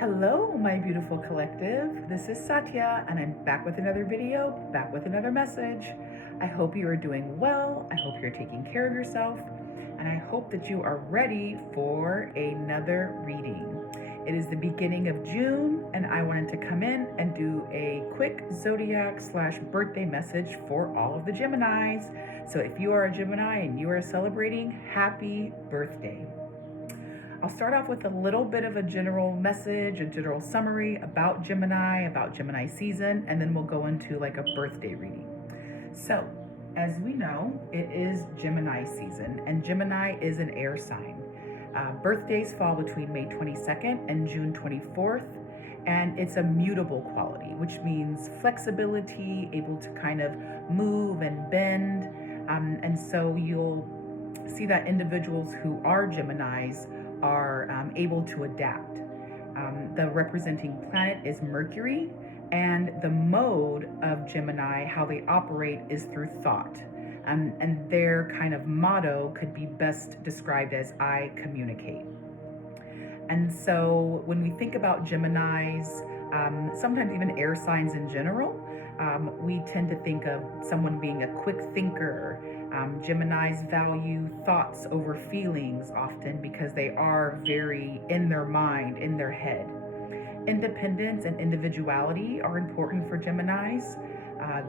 Hello, my beautiful collective. This is Satya, and I'm back with another video, back with another message. I hope you are doing well. I hope you're taking care of yourself, and I hope that you are ready for another reading. It is the beginning of June, and I wanted to come in and do a quick zodiac/birthday message for all of the Geminis. So if you are a Gemini and you are celebrating, happy birthday. I'll start off with a little bit of a general message, a general summary about Gemini season, and then we'll go into like a birthday reading. So, as we know, it is Gemini season, and Gemini is an air sign. Birthdays fall between May 22nd and June 24th, and it's a mutable quality, which means flexibility, able to kind of move and bend. And so you'll see that individuals who are Geminis are able to adapt. The representing planet is Mercury, and the mode of Gemini, how they operate, is through thought. And their kind of motto could be best described as I communicate. And so when we think about Geminis, sometimes even air signs in general, we tend to think of someone being a quick thinker. Geminis value thoughts over feelings often because they are very in their mind, in their head. Independence and individuality are important for Geminis.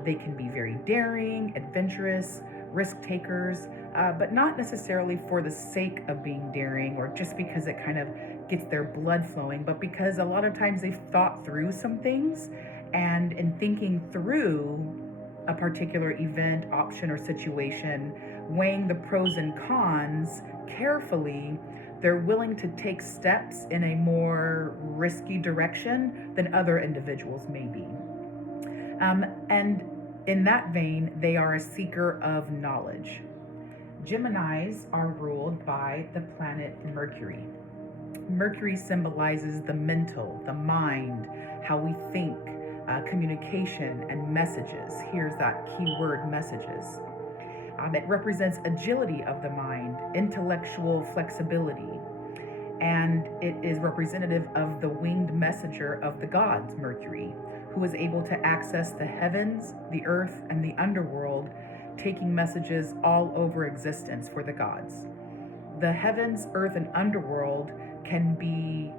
They can be very daring, adventurous, risk takers, but not necessarily for the sake of being daring or just because it kind of gets their blood flowing, but because a lot of times they've thought through some things, and in thinking through a particular event, option, or situation, weighing the pros and cons carefully, they're willing to take steps in a more risky direction than other individuals may be. And in that vein, they are a seeker of knowledge. Geminis are ruled by the planet Mercury. Mercury symbolizes the mental, the mind, how we think, communication, and messages. Here's that key word, messages. It represents agility of the mind, intellectual flexibility, and it is representative of the winged messenger of the gods, Mercury, who is able to access the heavens, the earth, and the underworld, taking messages all over existence for the gods. The heavens, earth, and underworld can be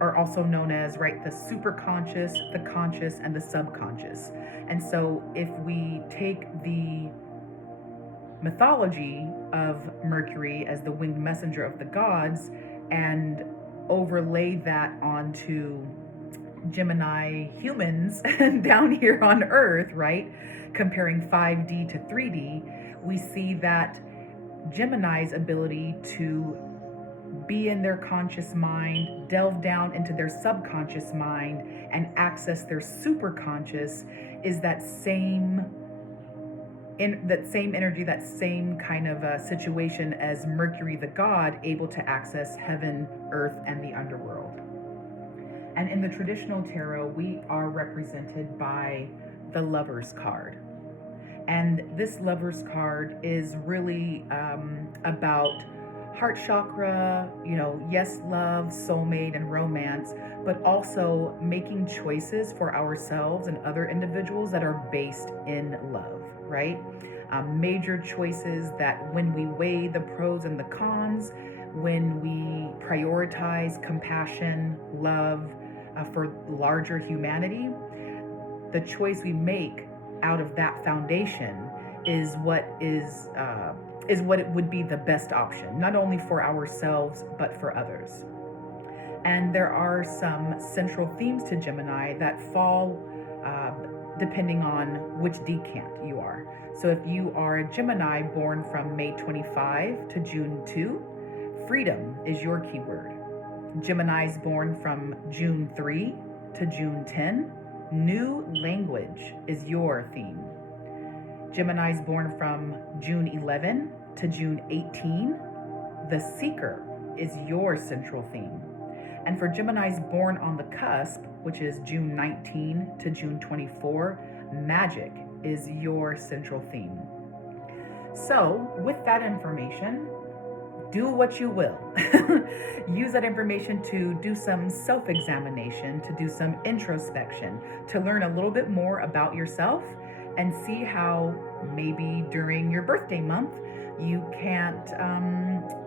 are also known as, right, the superconscious, the conscious, and the subconscious. And so if we take the mythology of Mercury as the winged messenger of the gods and overlay that onto Gemini humans down here on Earth, right, comparing 5D to 3D, we see that Gemini's ability to be in their conscious mind, delve down into their subconscious mind, and access their superconscious is that same energy, that same kind of situation as Mercury the god, able to access heaven, earth, and the underworld. And in the traditional tarot, we are represented by the Lover's card. And this Lover's card is really about heart chakra, yes, love, soulmate, and romance, but also making choices for ourselves and other individuals that are based in love, right? Major choices that when we weigh the pros and the cons, when we prioritize compassion, love for larger humanity, the choice we make out of that foundation is what it would be the best option, not only for ourselves, but for others. And there are some central themes to Gemini that fall depending on which decant you are. So if you are a Gemini born from May 25 to June 2, freedom is your keyword. Geminis born from June 3 to June 10, new language is your theme. Geminis born from June 11 to June 18, the seeker is your central theme. And for Geminis born on the cusp, which is June 19 to June 24, magic is your central theme. So with that information, do what you will. Use that information to do some self-examination, to do some introspection, to learn a little bit more about yourself and see how maybe during your birthday month you can't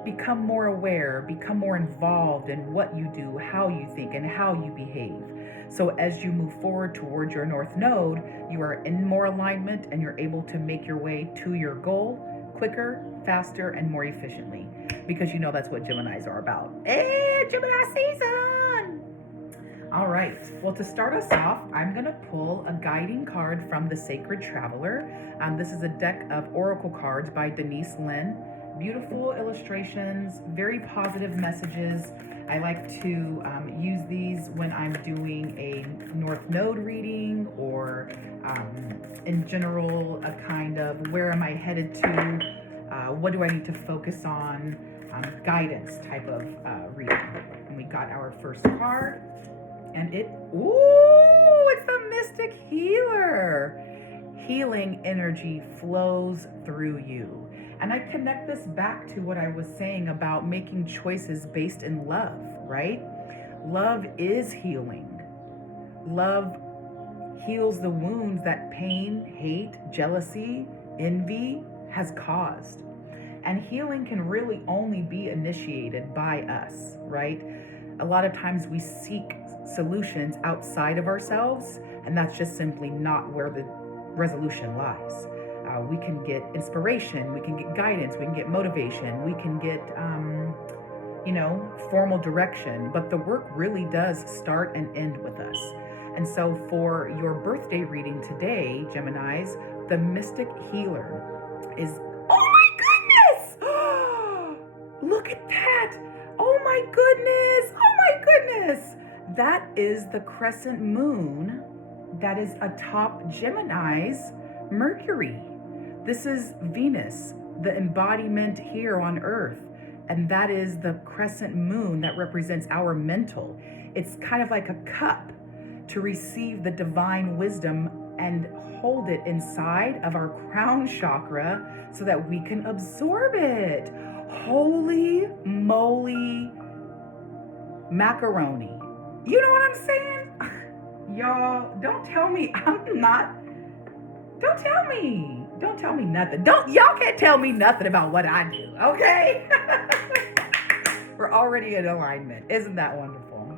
become more aware, become more involved in what you do, how you think, and how you behave. So as you move forward towards your North Node, you are in more alignment and you're able to make your way to your goal quicker, faster, and more efficiently. Because you know that's what Geminis are about. Hey, Gemini season! All right, well, to start us off, I'm going to pull a guiding card from the Sacred Traveler. This is a deck of oracle cards by Denise Lynn. Beautiful illustrations, very positive messages. I like to use these when I'm doing a North Node reading or in general, a kind of where am I headed to, what do I need to focus on, guidance type of reading. And we got our first card. And it's the Mystic Healer. Healing energy flows through you. And I connect this back to what I was saying about making choices based in love, right? Love is healing. Love heals the wounds that pain, hate, jealousy, envy has caused. And healing can really only be initiated by us, right? A lot of times we seek solutions outside of ourselves, and that's just simply not where the resolution lies. We can get inspiration, we can get guidance, we can get motivation, we can get, formal direction, but the work really does start and end with us. And so for your birthday reading today, Geminis, the Mystic Healer is, oh my goodness! Look at that! Oh my goodness! Oh my goodness! That is the crescent moon that is atop Gemini's Mercury. This is Venus, the embodiment here on Earth. And that is the crescent moon that represents our mental. It's kind of like a cup to receive the divine wisdom and hold it inside of our crown chakra so that we can absorb it. Holy moly macaroni. You know what I'm saying? Y'all, don't tell me Don't tell me nothing. Y'all can't tell me nothing about what I do, okay? We're already in alignment. Isn't that wonderful?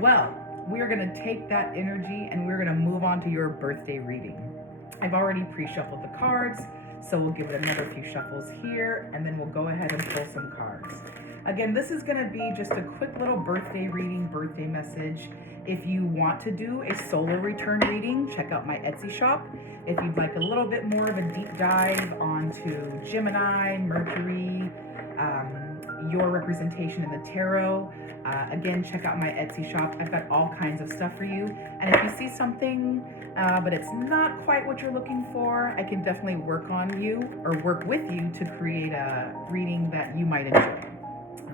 Well, we're going to take that energy and we're going to move on to your birthday reading. I've already pre-shuffled the cards, so we'll give it another few shuffles here, and then we'll go ahead and pull some cards. Again, this is going to be just a quick little birthday reading, birthday message. If you want to do a solar return reading, check out my Etsy shop. If you'd like a little bit more of a deep dive onto Gemini, Mercury, your representation in the tarot, again, check out my Etsy shop. I've got all kinds of stuff for you. And if you see something, but it's not quite what you're looking for, I can definitely work on you or work with you to create a reading that you might enjoy.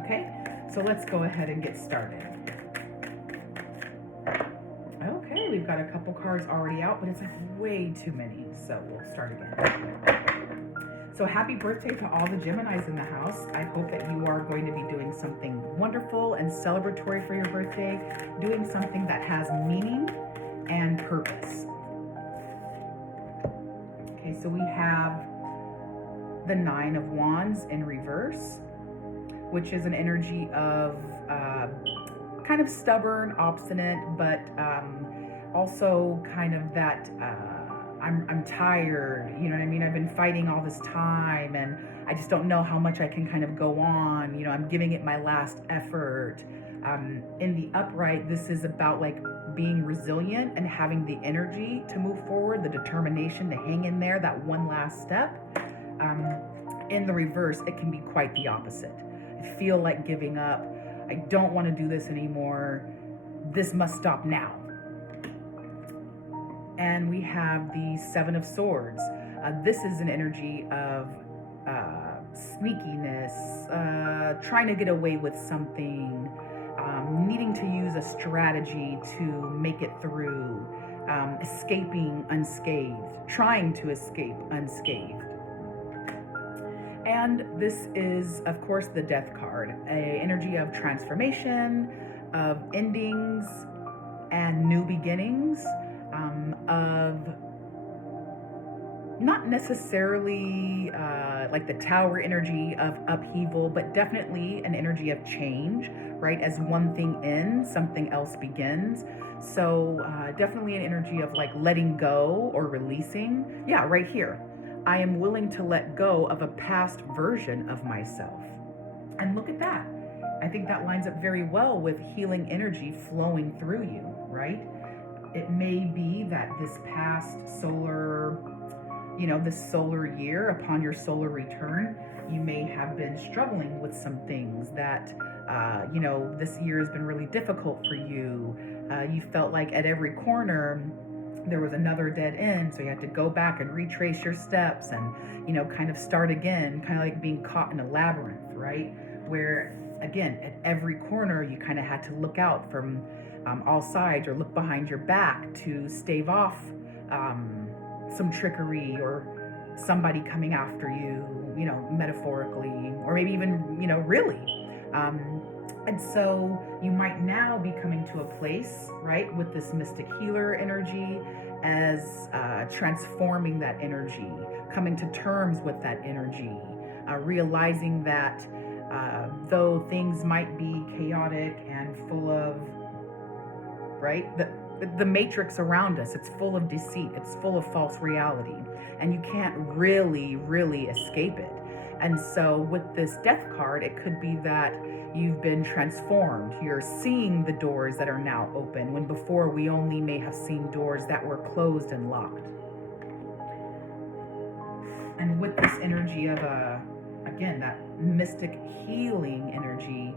Okay, so let's go ahead and get started. Okay, we've got a couple cards already out, but it's like way too many, so we'll start again. So happy birthday to all the Geminis in the house. I hope that you are going to be doing something wonderful and celebratory for your birthday, doing something that has meaning and purpose. Okay, so we have the Nine of Wands in reverse, which is an energy of kind of stubborn, obstinate, but also kind of that I'm tired, you know what I mean? I've been fighting all this time and I just don't know how much I can kind of go on. You know, I'm giving it my last effort. In the upright, this is about like being resilient and having the energy to move forward, the determination to hang in there, that one last step. In the reverse, it can be quite the opposite. I feel like giving up. I don't want to do this anymore. This must stop now. And we have the Seven of Swords. This is an energy of sneakiness, trying to get away with something, needing to use a strategy to make it through, escaping unscathed, trying to escape unscathed. And this is, of course, the Death card, a energy of transformation, of endings and new beginnings, of not necessarily like the tower energy of upheaval, but definitely an energy of change, right? As one thing ends, something else begins. So definitely an energy of like letting go or releasing. Yeah, right here. I am willing to let go of a past version of myself. And look at that. I think that lines up very well with healing energy flowing through you, right? It may be that this past solar, this solar year, upon your solar return, you may have been struggling with some things that, this year has been really difficult for you. You felt like at every corner there was another dead end, so you had to go back and retrace your steps and, kind of start again, kind of like being caught in a labyrinth, right? Where, again, at every corner you kind of had to look out from all sides or look behind your back to stave off some trickery or somebody coming after you, metaphorically, or maybe even, really. And so you might now be coming to a place, right, with this mystic healer energy as transforming that energy, coming to terms with that energy, realizing that though things might be chaotic and full of, right, the matrix around us, it's full of deceit, it's full of false reality, and you can't really escape it. And so with this Death card, it could be that you've been transformed. You're seeing the doors that are now open, when before we only may have seen doors that were closed and locked. And with this energy of, again, that mystic healing energy,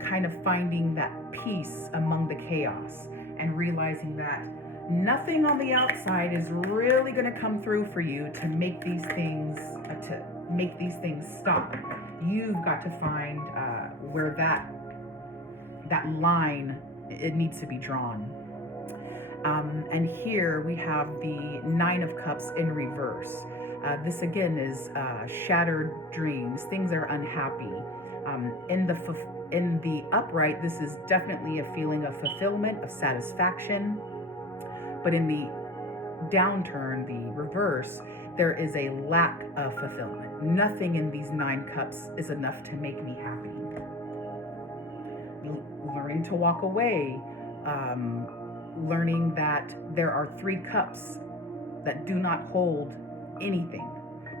kind of finding that peace among the chaos and realizing that nothing on the outside is really going to come through for you to make these things stop. You've got to find where that line, it needs to be drawn. And here we have the Nine of Cups in reverse. This again is shattered dreams. Things are unhappy. In the upright, this is definitely a feeling of fulfillment, of satisfaction. But in the downturn, the reverse, there is a lack of fulfillment. Nothing in these 9 cups is enough to make me happy. Learning to walk away, learning that there are 3 cups that do not hold anything,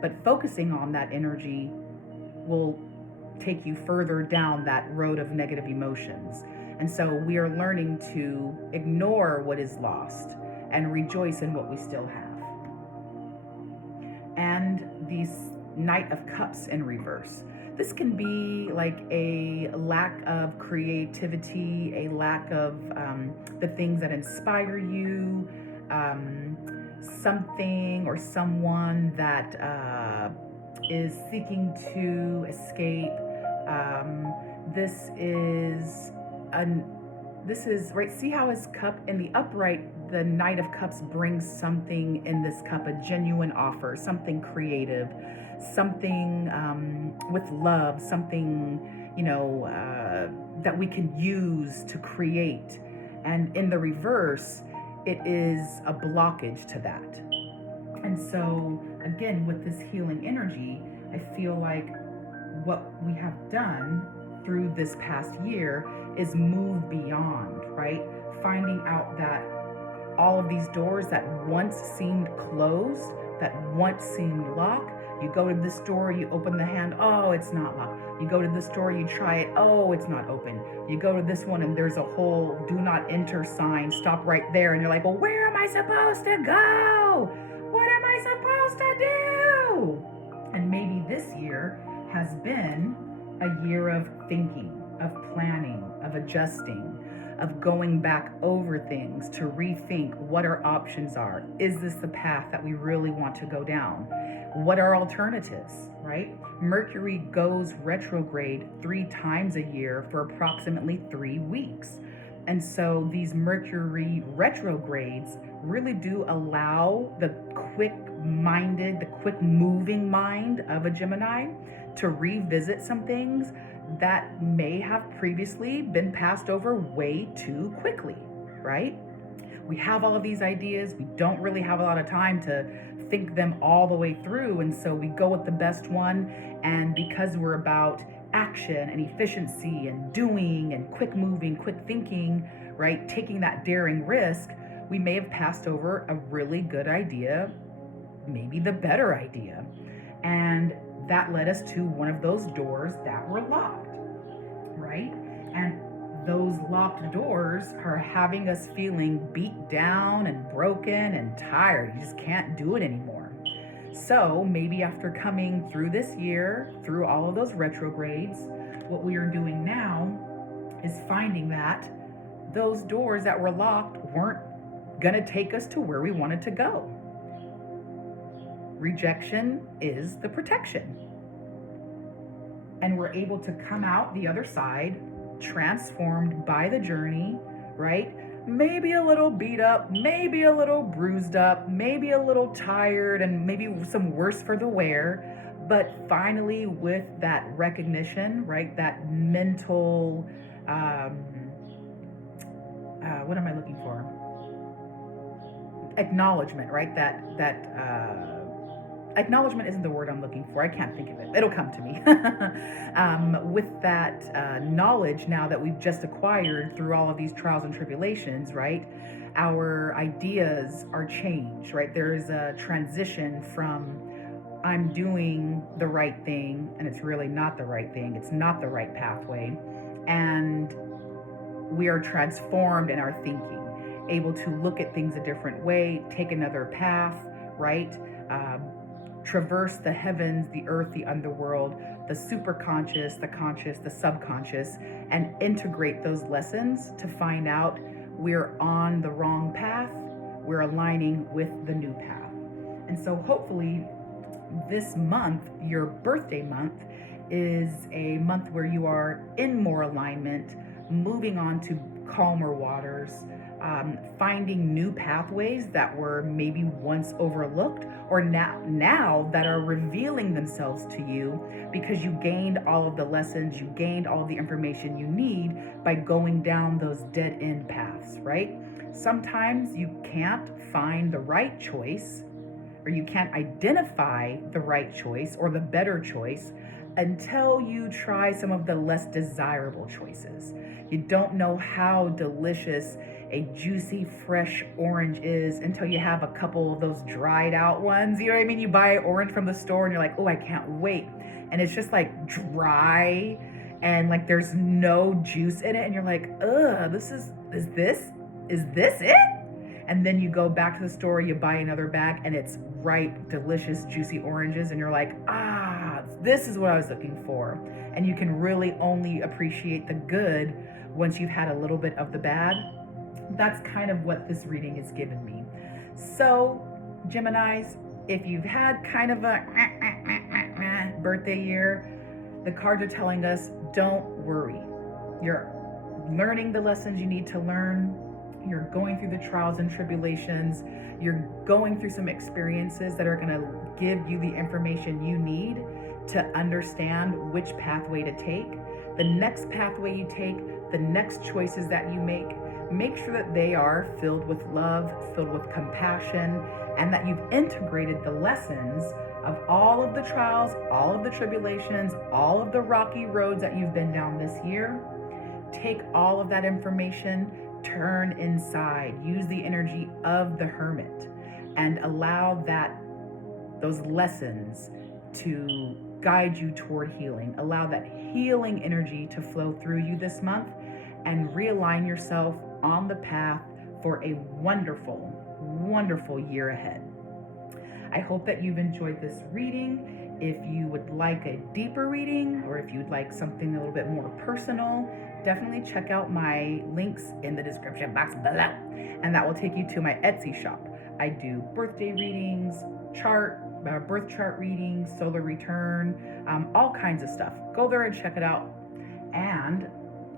but focusing on that energy will take you further down that road of negative emotions. And so we are learning to ignore what is lost and rejoice in what we still have. And these Knight of Cups in reverse. This can be like a lack of creativity, a lack of the things that inspire you, something or someone that is seeking to escape. This is right. See how his cup in the upright, the Knight of Cups brings something in this cup, a genuine offer, something creative, something with love, something, that we can use to create. And in the reverse, it is a blockage to that. And so again, with this healing energy, I feel like what we have done through this past year is move beyond, right? Finding out that all of these doors that once seemed closed, that once seemed locked, you go to this door, you open the hand, oh, it's not locked. You go to this door, you try it, oh, it's not open. You go to this one and there's a whole do not enter sign, stop right there. And you're like, well, where am I supposed to go? What am I supposed to do? And maybe this year has been a year of thinking, of planning, of adjusting, of going back over things to rethink what our options are. Is this the path that we really want to go down? What are alternatives, right? Mercury goes retrograde 3 times a year for approximately 3 weeks. And so these Mercury retrogrades really do allow the quick minded, the quick moving mind of a Gemini to revisit some things that may have previously been passed over way too quickly, right? We have all of these ideas. We don't really have a lot of time to think them all the way through. And so we go with the best one. And because we're about action and efficiency and doing and quick moving, quick thinking, right? Taking that daring risk, we may have passed over a really good idea, maybe the better idea. And that led us to one of those doors that were locked, right? And those locked doors are having us feeling beat down and broken and tired. You just can't do it anymore. So maybe after coming through this year, through all of those retrogrades, what we are doing now is finding that those doors that were locked weren't going to take us to where we wanted to go. Rejection is the protection. And we're able to come out the other side transformed by the journey, right? Maybe a little beat up, maybe a little bruised up, maybe a little tired, and maybe some worse for the wear. But finally, with that recognition, right? That mental, what am I looking for? Acknowledgement, right? Acknowledgement isn't the word I'm looking for. I can't think of it. It'll come to me. With that knowledge now that we've just acquired through all of these trials and tribulations, right? Our ideas are changed, right? There is a transition from I'm doing the right thing and it's really not the right thing. It's not the right pathway. And we are transformed in our thinking, able to look at things a different way, take another path, right? Traverse the heavens, the earth, the underworld, the superconscious, the conscious, the subconscious, and integrate those lessons to find out we're on the wrong path, we're aligning with the new path. And so hopefully this month, your birthday month, is a month where you are in more alignment, moving on to calmer waters, finding new pathways that were maybe once overlooked or now that are revealing themselves to you because you gained all of the lessons, you gained all of the information you need by going down those dead-end paths, right? Sometimes you can't find the right choice or you can't identify the right choice or the better choice until you try some of the less desirable choices. You don't know how delicious a juicy, fresh orange is until you have a couple of those dried out ones. You know what I mean? You buy orange from the store and you're like, oh, I can't wait. And it's just like dry and like there's no juice in it. And you're like, ugh, is this it? And then you go back to the store, you buy another bag and it's ripe, delicious, juicy oranges. And you're like, this is what I was looking for. And you can really only appreciate the good once you've had a little bit of the bad. That's kind of what this reading has given me. So, Geminis, if you've had kind of a birthday year, the cards are telling us, don't worry. You're learning the lessons you need to learn. You're going through the trials and tribulations. You're going through some experiences that are going to give you the information you need to understand which pathway to take. The next pathway you take, the next choices that you make sure that they are filled with love, filled with compassion, and that you've integrated the lessons of all of the trials, all of the tribulations, all of the rocky roads that you've been down this year. Take all of that information, turn inside, use the energy of the hermit, and allow those lessons to guide you toward healing. Allow that healing energy to flow through you this month and realign yourself on the path for a wonderful, wonderful year ahead. I hope that you've enjoyed this reading. If you would like a deeper reading or if you'd like something a little bit more personal, definitely check out my links in the description box below. And that will take you to my Etsy shop. I do birthday readings, birth chart readings, solar return, all kinds of stuff. Go there and check it out. And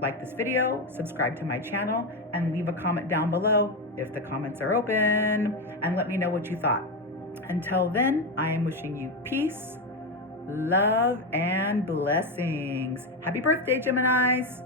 like this video, subscribe to my channel, and leave a comment down below if the comments are open, and let me know what you thought. Until then, I am wishing you peace, love, and blessings. Happy birthday, Geminis.